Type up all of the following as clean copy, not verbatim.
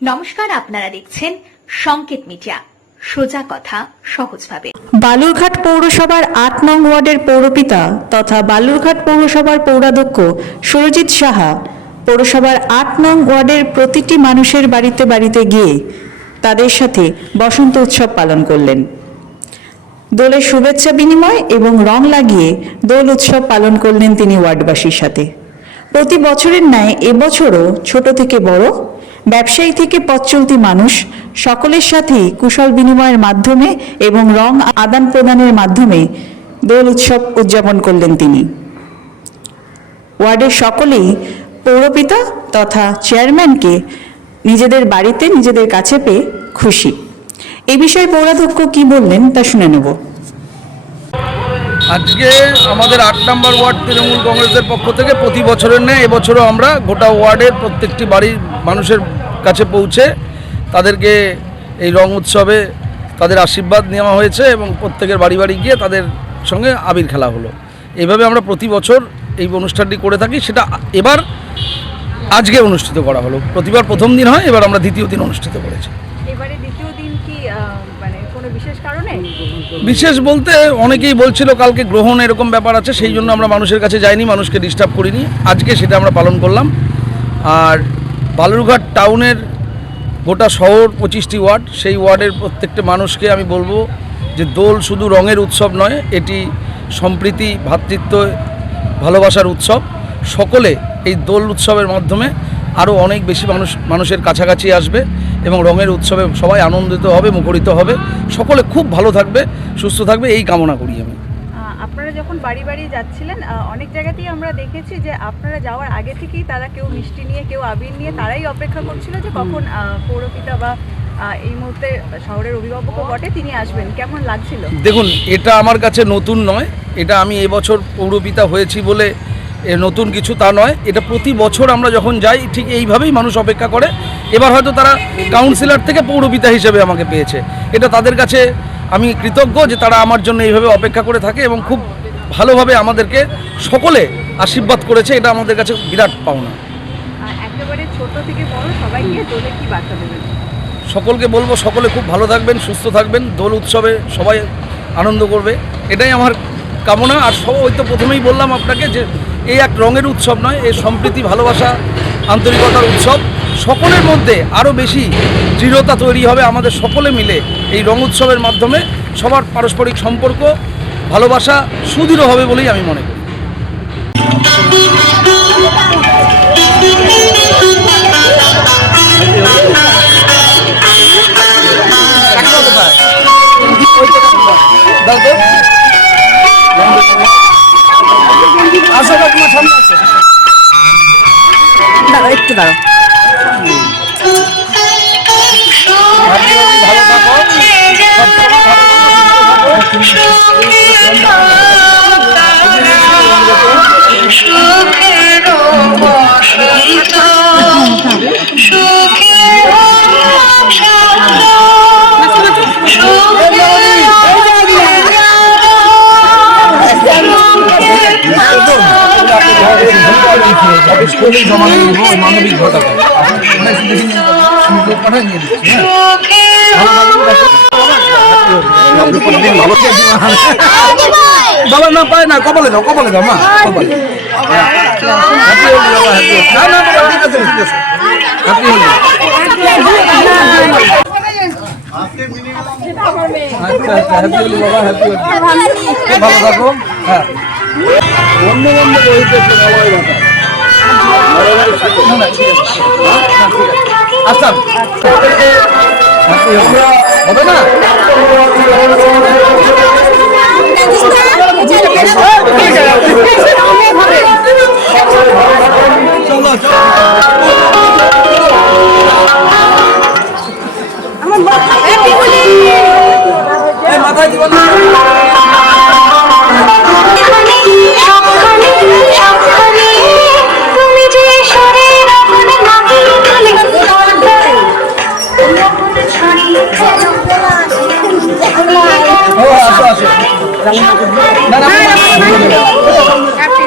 নমস্কার, আপনারা দেখছেন সংকেত মিডিয়া, সোজা কথা সহজভাবে। বালুরঘাট পৌরসভার ৮ নং ওয়ার্ডের পৌরপিতা তথা বালুরঘাট পৌরসভার পৌরাধ্যক্ষ সুরজিৎ সাহা পৌরসভার ৮ নং ওয়ার্ডের প্রতিটি মানুষের বাড়িতে বাড়িতে গিয়ে তাদের সাথে বসন্ত উৎসব পালন করলেন। দোলের শুভেচ্ছা বিনিময় এবং রং লাগিয়ে দোল উৎসব পালন করলেন তিনি ওয়ার্ডবাসীর সাথে। প্রতি বছরের ন্যায় এবছরও ছোট থেকে বড়, ব্যবসায়ী থেকে পথচলতি মানুষ সকলের সাথেই কুশল বিনিময়ের মাধ্যমে এবং রং আদান প্রদানের মাধ্যমে দোল উৎসব উদযাপন করলেন তিনি। ওয়ার্ডের সকলেই পৌরপিতা তথা চেয়ারম্যানকে নিজেদের বাড়িতে নিজেদের কাছে পেয়ে খুশি। এই বিষয়ে পৌরাধ্যক্ষ কি বললেন তা শুনে নেব। আজকে আমাদের ৮ নম্বর ওয়ার্ড তৃণমূল কংগ্রেসের পক্ষ থেকে প্রতি বছরের ন্যায় এবছরও আমরা গোটা ওয়ার্ডের প্রত্যেকটি বাড়ির মানুষের কাছে পৌঁছে তাদেরকে এই রং উৎসবে তাদের আশীর্বাদ নেওয়া হয়েছে এবং প্রত্যেকের বাড়ি বাড়ি গিয়ে তাদের সঙ্গে আবির খেলা হলো। এইভাবে আমরা প্রতি বছর এই অনুষ্ঠানটি করে থাকি। সেটা এবার আজকে অনুষ্ঠিত করা হলো। প্রতিবার প্রথম দিন হয়, এবার আমরা দ্বিতীয় দিন অনুষ্ঠিত করেছি। এবারে দ্বিতীয় দিন কি মানে কোনো বিশেষ কারণে? বিশেষ বলতে অনেকেই বলছিল কালকে গ্রহণ এরকম ব্যাপার আছে, সেই জন্য আমরা মানুষের কাছে যাইনি, মানুষকে ডিস্টার্ব করিনি। আজকে সেটা আমরা পালন করলাম। আর বালুরঘাট টাউনের গোটা শহর 25টি ওয়ার্ড, সেই ওয়ার্ডের প্রত্যেকটা মানুষকে আমি বলবো যে দোল শুধু রঙের উৎসব নয়, এটি সম্প্রীতি, ভ্রাতৃত্ব, ভালোবাসার উৎসব। সকলে এই দোল উৎসবের মাধ্যমে আরও অনেক বেশি মানুষের কাছাকাছি আসবে এবং রঙের উৎসবে সবাই আনন্দিত হবে, মুখরিত হবে। সকলে খুব ভালো থাকবে, সুস্থ থাকবে, এই কামনা করি আমি। আপনারা যখন বাড়ি বাড়ি যাচ্ছিলেন, অনেক জায়গাতেই আমরা দেখেছি যে আপনারা যাওয়ার আগে থেকেই তারা কেউ মিষ্টি নিয়ে, কেউ আবির নিয়ে তারাই অপেক্ষা করছিল যে কখন পৌরপিতা বা এই মুহূর্তে শহরের অভিভাবকও বটে তিনি আসবেন। কেমন লাগছিল? দেখুন, এটা আমার কাছে নতুন নয়। এটা আমি এবছর পৌরপিতা হয়েছি বলে নতুন কিছু তা নয়। এটা প্রতি বছর আমরা যখন যাই ঠিক এইভাবেই মানুষ অপেক্ষা করে। এবার হয়তো তারা কাউন্সিলর থেকে পৌরপিতা হিসেবে আমাকে পেয়েছে। এটা তাদের কাছে আমি কৃতজ্ঞ যে তারা আমার জন্য এইভাবে অপেক্ষা করে থাকে এবং খুব ভালোভাবে আমাদেরকে সকলে আশীর্বাদ করেছে। এটা আমাদের কাছে বিরাট পাওনা। একেবারে ছোট থেকে বড় সবাইকে দোলে কি বার্তা দেবেন? সকলকে বলবো সকলে খুব ভালো থাকবেন, সুস্থ থাকবেন, দোল উৎসবে সবাই আনন্দ করবে, এটাই আমার কামনা। আর ওই তো প্রথমেই বললাম আপনাকে যে এই এক রঙের উৎসব নয়, এই সম্প্রীতি, ভালোবাসা, আন্তরিকতার উৎসব। সকলের মধ্যে আরও বেশি দৃঢ়তা তৈরি হবে আমাদের সকলে মিলে এই রং উৎসবের মাধ্যমে। সবার পারস্পরিক সম্পর্ক, ভালোবাসা সুদৃঢ় হবে বলেই আমি মনে করি। একটু দাঁড়াও। ভালো থাকো, মানবিক ঘটনা বাবা না পায় না, কপালে দাও, কপালে দাও মা, কপালে। ভালো থাকো। হ্যাঁ, অন্য অন্য বইতে আচ্ছা হবে না। মাথায় দিব না।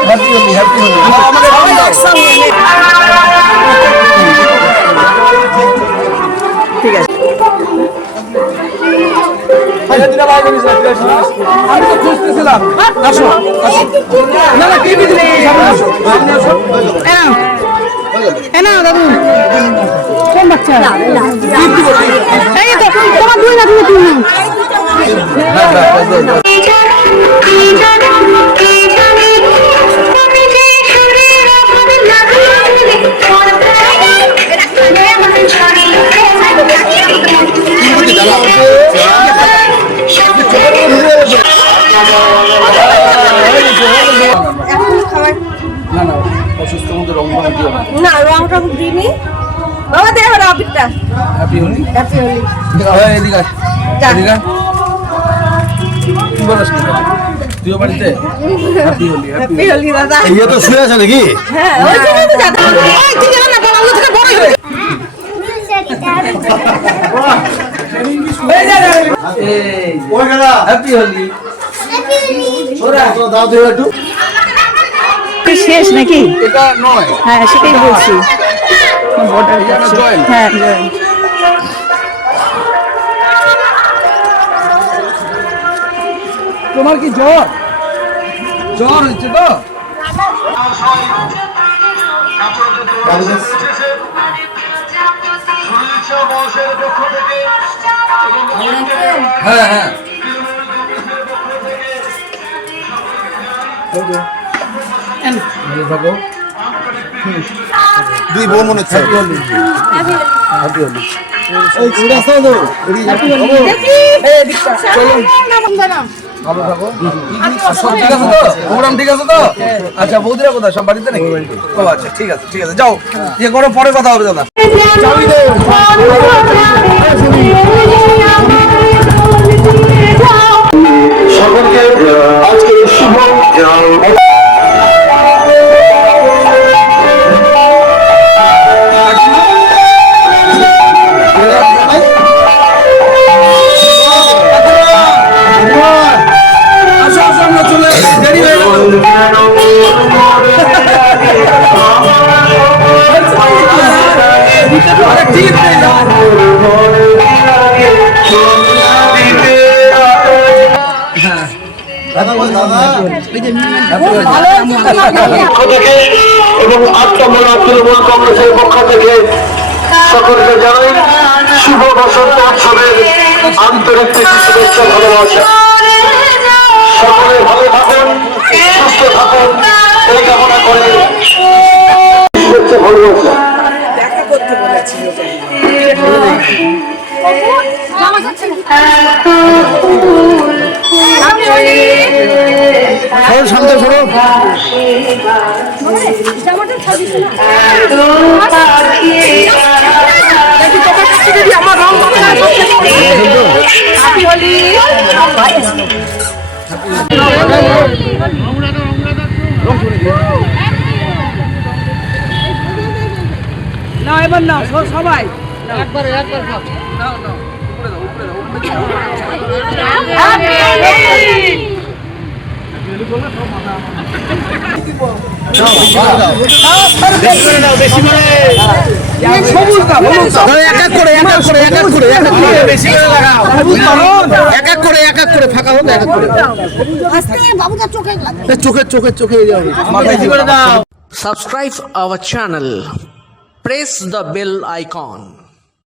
Happy Holi, happy Holi. দাদা আসো আসো না না কে দিদি সামনে আসো সামনে আসো এ না দাদু কোন বাচ্চা এই তো তোমার দুই না তুমি তিন না না অসুস্থ মধ্যে রং দিও না না রং টং দিনি বাবা দে আমার আপিটা হ্যাপি হোলি হ্যাপি হোলি এদিকে আয়, এদিকে আয়। কি বলিস তুইও বাড়িতে হ্যাপি হোলি হ্যাপি হোলি দাদা ইয়ে তো শুয়ে আছে নাকি? হ্যাঁ ওই জন্যই তো যাতা এই তুই জানা না বড় থেকে বড় হয়ে ওই গেলা হ্যাপি হোলি দাও দিও একটু। শেষ নাকি? এটা নয় হ্যাঁ সেটাই বলছি। এটা জয়েন হ্যাঁ তোমার কি জ্বর জ্বর হচ্ছে তো হ্যাঁ হ্যাঁ ভালো থাকো দুই বোন মনে হচ্ছে হ্যাপি হোলি এই ঘুরে আসো তো ভালো থাকো সব ঠিক আছে তো প্রোগ্রাম ঠিক আছে তো আচ্ছা বৌদিরা কোথায় সব বাড়িতে নাকি ও আচ্ছা ঠিক আছে যাও ইয়ে করো পরে কথা হবে দাদা সকলকে আজকে শুভ আসো আসো আমরা চলে আসি দেরি হয়ে গেল আরে ঠিক নেই যাও দাদা বল দাদা পক্ষ থেকে এবং আত্মমনা তৃণমূল কংগ্রেসের পক্ষ থেকে সকলকে জানাই শুভ বসন্ত উৎসবের আন্তরিক প্রীতি শুভেচ্ছা ভালোবাসা সকলে ভালো থাকুন সুস্থ থাকুন এই কামনা করে শুভেচ্ছা ভালোবাসা শান্ত সরো না এবার না সবাই একবারে একবার নাও নাও উপরে দাও ফাঁকা হতো এক এক করে চোখে মাথায় Subscribe our channel. Press the bell icon.